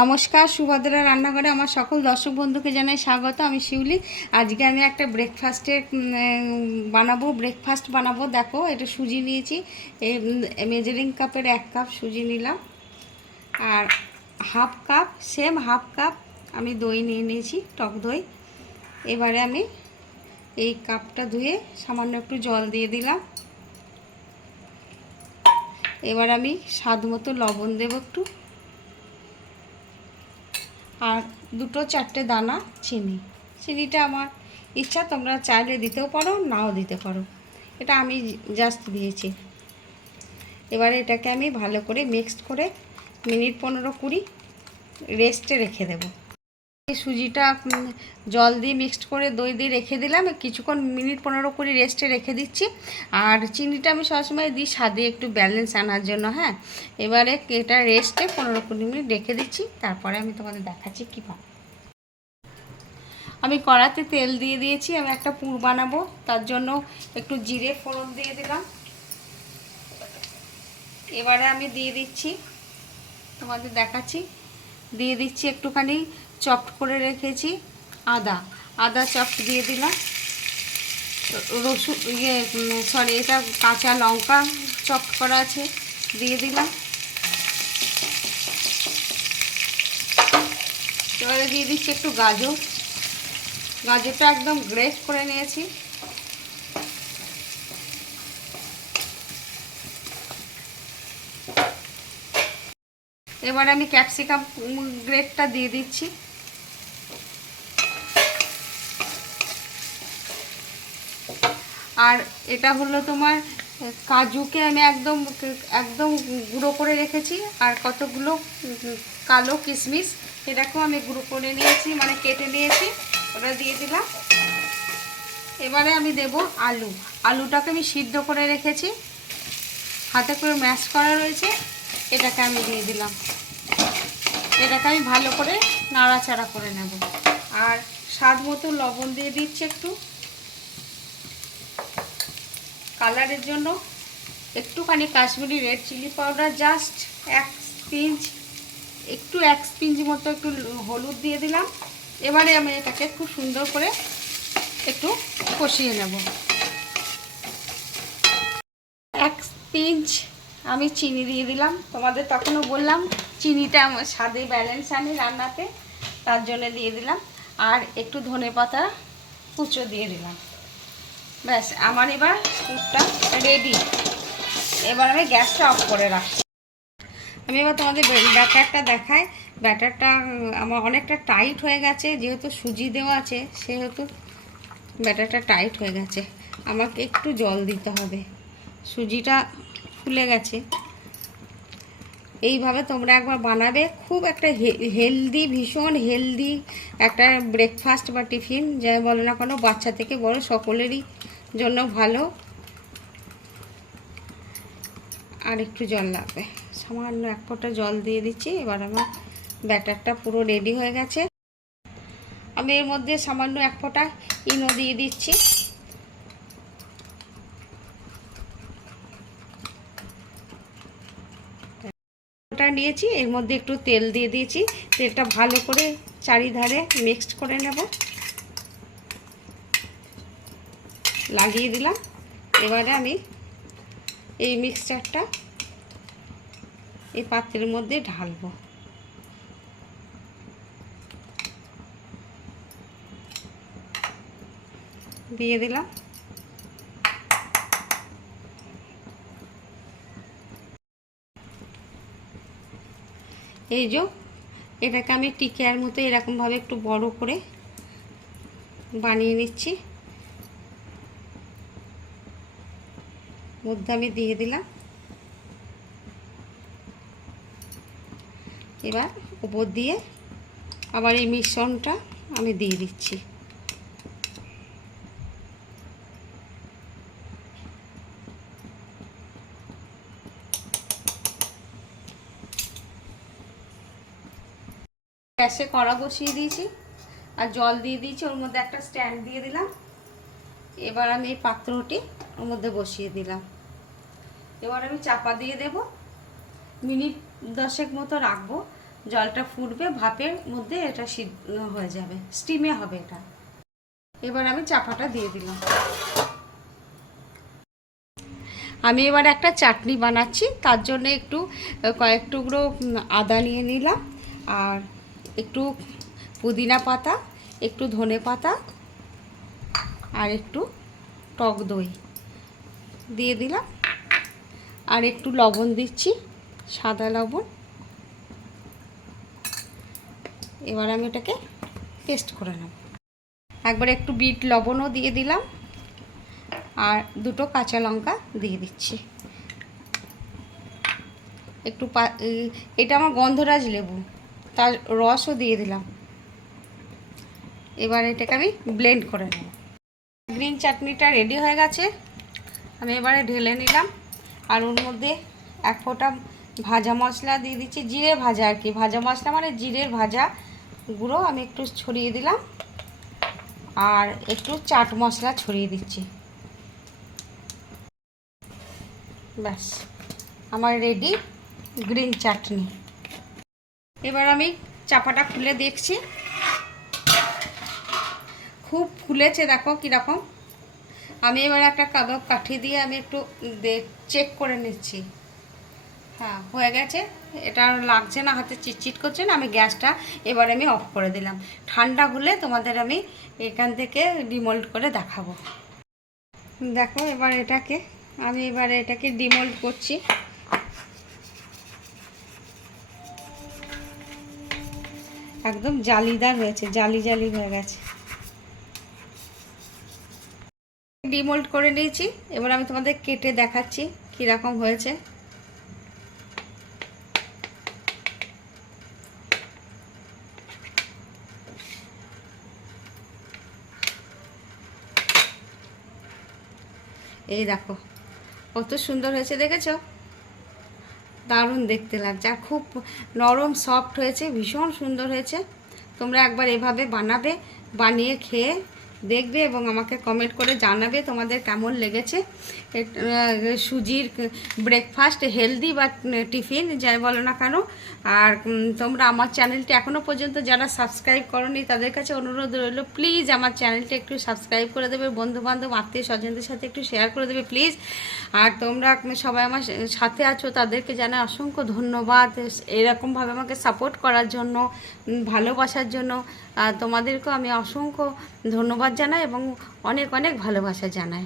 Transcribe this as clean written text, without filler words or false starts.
নমস্কার, সুভদ্রা রান্নাঘরে আমার সকল দর্শক বন্ধুকে জানাই স্বাগত। আমি শিউলি। আজকে আমি একটা ব্রেকফাস্ট বানাবো। দেখো, এটা সুজি নিয়েছি। এই মেজারিং কাপের 1 কাপ সুজি নিলাম, আর হাফ কাপ আমি দই নিয়ে নিয়েছি, টক দই। এবারে আমি এই কাপটা ধুয়ে সামান্য একটু জল দিয়ে দিলাম। এবার আমি স্বাদ মতো লবণ দেবো একটু, আর 2-4টে দানা চিনিটা আমার ইচ্ছা, তোমরা চাইলে দিতেও পারো, নাও দিতে পারো। এটা আমি জাস্ট দিয়েছি। এবারে এটাকে আমি ভালো করে মিক্সড করে মিনিট 15-20 রেস্টে রেখে দেবো। সুজিটা জল দিয়ে মিক্সড করে দই দিয়ে রেখে দিলাম, কিছুক্ষণ মিনিট 15-20 রেস্টে রেখে দিচ্ছি। আর চিনিটা আমি সবসময় দিই স্বাদে একটু ব্যালেন্স আনার জন্য। হ্যাঁ, এবারে এটা রেস্টে 15-20 মিনিট রেখে দিচ্ছি, তারপরে আমি তোমাদের দেখাচ্ছি কীভাবে। আমি কড়াতে তেল দিয়ে দিয়েছি। আমি একটা পুর বানাবো, তার জন্য একটু জিরে ফোড়ন দিয়ে দিলাম। এবারে আমি দিয়ে দিচ্ছি, তোমাদের দেখাচ্ছি, দিয়ে দিচ্ছি একটুখানি চপড করে রেখেছি আদা চপড দিয়ে দিলাম। রসুন এটা কাঁচা লঙ্কা চপড করা আছে, দিয়ে দিলাম। এবারে দিয়ে দিচ্ছি একটু গাজরটা একদম গ্রেট করে নিয়েছি। এবারে আমি ক্যাপসিকাম গ্রেটটা দিয়ে দিচ্ছি। আর এটা হলো তোমার কাজুকে আমি একদম গুঁড়ো করে রেখেছি, আর কতগুলো কালো কিশমিশ, এটাকেও আমি গুঁড়ো করে নিয়েছি, মানে কেটে নিয়েছি, ওটা দিয়ে দিলাম। এবারে আমি দেব আলুটাকে আমি সিদ্ধ করে রেখেছি, হাতে করে ম্যাশ করা রয়েছে, এটাকে আমি দিয়ে দিলাম। এটাকে আমি ভালো করে নাড়াচাড়া করে নেব। আর স্বাদ মতো লবণ দিয়ে দিচ্ছি একটু কালারের জন্য, একটুখানি Kashmiri red chilli powder just 1 pinch মতো একটু হলুদ দিয়ে দিলাম। এবারে আমি এটাকে খুব সুন্দর করে একটু কষিয়ে নেব। 1 স্পিঞ্চ আমি চিনি দিয়ে দিলাম। তোমাদের তখনও বললাম চিনিটা আমার স্বাদে ব্যালেন্স আনি রান্নাতে, তার জন্য দিয়ে দিলাম। আর একটু ধনেপাতা কুচো দিয়ে দিলাম। ব্যাস, আমার এবার পুরটা রেডি। এবার আমি গ্যাসটা অফ করে রাখছি। আমি এবার তোমাদের ব্যাটারটা দেখাই। ব্যাটারটা আমার অনেকটা টাইট হয়ে গেছে, যেহেতু সুজি দেওয়া আছে সেহেতু ব্যাটারটা টাইট হয়ে গেছে। আমাকে একটু জল দিতে হবে, সুজিটা ফুলে গেছে। এইভাবে তোমরা একবার বানাবে, খুব একটা হেলদি, ভীষণ হেলদি একটা ব্রেকফাস্ট বা টিফিন যাই বলো না কেন, বাচ্চা থেকে বড় সকলেরই জন্য ভালো। আর একটু জল লাগবে, সামান্য 1 ফোঁটা জল দিয়ে দিচ্ছি। এবার আমার ব্যাটারটা পুরো রেডি হয়ে গেছে। আমি এর মধ্যে সামান্য 1 ফোঁটা ইনো দিয়ে দিচ্ছি। ওটা নিয়েছি, এর মধ্যে একটু তেল দিয়ে দিয়েছি। তেলটা ভালো করে চারিধারে মিক্সড করে নেব, লাগিয়ে দিলাম। এবারে আমি এই মিক্সচারটা এই পাত্রের মধ্যে ঢালবো। দিয়ে দিলাম। এই যে এটাকে আমি টিকিয়ার মতো এরকমভাবে একটু বড় করে বানিয়ে নিচ্ছি। মধ্যে আমি দিয়ে দিলাম। এবার উপর দিয়ে আবার এই মিশ্রণটা আমি দিয়ে দিচ্ছি। গ্যাসে কড়া বসিয়ে দিয়েছি আর জল দিয়ে দিয়েছি, ওর মধ্যে একটা স্ট্যান্ড দিয়ে দিলাম। এবার আমি এই পাত্রটি ওর মধ্যে বসিয়ে দিলাম। এবার আমি চাপা দিয়ে দেব, মিনিট 10 মতো রাখবো। জলটা ফুটবে, ভাপের মধ্যে এটা সিদ্ধ হয়ে যাবে, স্টিমে হবে এটা। এবার আমি চাপাটা দিয়ে দিলাম। আমি এবার একটা চাটনি বানাচ্ছি, তার জন্য একটু কয়েক টুকরো আদা নিয়ে নিলাম, আর একটু পুদিনা পাতা, একটু ধনে পাতা, আর একটু টক দই দিয়ে দিলাম, আর একটু লবণ দিচ্ছি, সাদা লবণ। এবার আমি এটাকে পেস্ট করে নেব। একবার একটু বিট লবণও দিয়ে দিলাম, আর দুটো কাঁচা লঙ্কা দিয়ে দিচ্ছি। একটু এটা আমার গন্ধরাজ লেবু, তার রসও দিয়ে দিলাম। এবার এটাকে আমি ব্লেন্ড করে নেব। গ্রিন চাটনিটা রেডি হয়ে গেছে, আমি এবারে ঢেলে নিলাম। আর ওর মধ্যে এক ফোঁটা ভাজা মশলা দিয়ে দিচ্ছি, জিরে ভাজা আর কি, ভাজা মশলা মানে জিরের ভাজা গুঁড়ো আমি একটু ছড়িয়ে দিলাম, আর একটু চাট মশলা ছড়িয়ে দিচ্ছি। ব্যাস, আমার রেডি গ্রিন চাটনি। এবার আমি চাপাটা খুলে দেখছি, খুব ফুলেছে, দেখো কীরকম। আমি এবার একটা কাবাব কাঠি দিয়ে আমি একটু চেক করে নিচ্ছি। হ্যাঁ, হয়ে গেছে। এটা আর লাগছে না, হাতে চিটচিট করছে না। আমি গ্যাসটা এবার আমি অফ করে দিলাম। ঠান্ডা হলে তোমাদের আমি এখান থেকে ডিমোল্ড করে দেখাবো। দেখো এবার এটাকে ডিমোল্ড করছি। একদম জালিদার হয়েছে, জালি জালি হয়ে গেছে। ডিমোল্ড করে নিয়েছি, এবার আমি তোমাদের কেটে দেখাচ্ছি কীরকম হয়েছে। এই দেখো কত সুন্দর হয়েছে, দেখেছো? দারুণ দেখতে লাগছে, আর খুব নরম সফট হয়েছে, ভীষণ সুন্দর হয়েছে। তোমরা একবার এভাবে বানাবে, বানিয়ে খেয়ে দেখবে এবং আমাকে কমেন্ট করে জানাবে তোমাদের কেমন লেগেছে। সুজির ব্রেকফাস্ট, হেলদি বা টিফিন যাই বলো না কেন। আর তোমরা আমার চ্যানেলটি এখনও পর্যন্ত যারা সাবস্ক্রাইব করোনি তাদের কাছে অনুরোধ রইল, প্লিজ আমার চ্যানেলটি একটু সাবস্ক্রাইব করে দেবে, বন্ধুবান্ধব আত্মীয় স্বজনদের সাথে একটু শেয়ার করে দেবে প্লিজ। আর তোমরা সবাই আমার সাথে আছো, তাদেরকে জানাই অসংখ্য ধন্যবাদ এরকমভাবে আমাকে সাপোর্ট করার জন্য, ভালোবাসার জন্য। তোমাদেরকেও আমি অসংখ্য ধন্যবাদ জানাই এবং অনেক অনেক ভালোবাসা জানাই।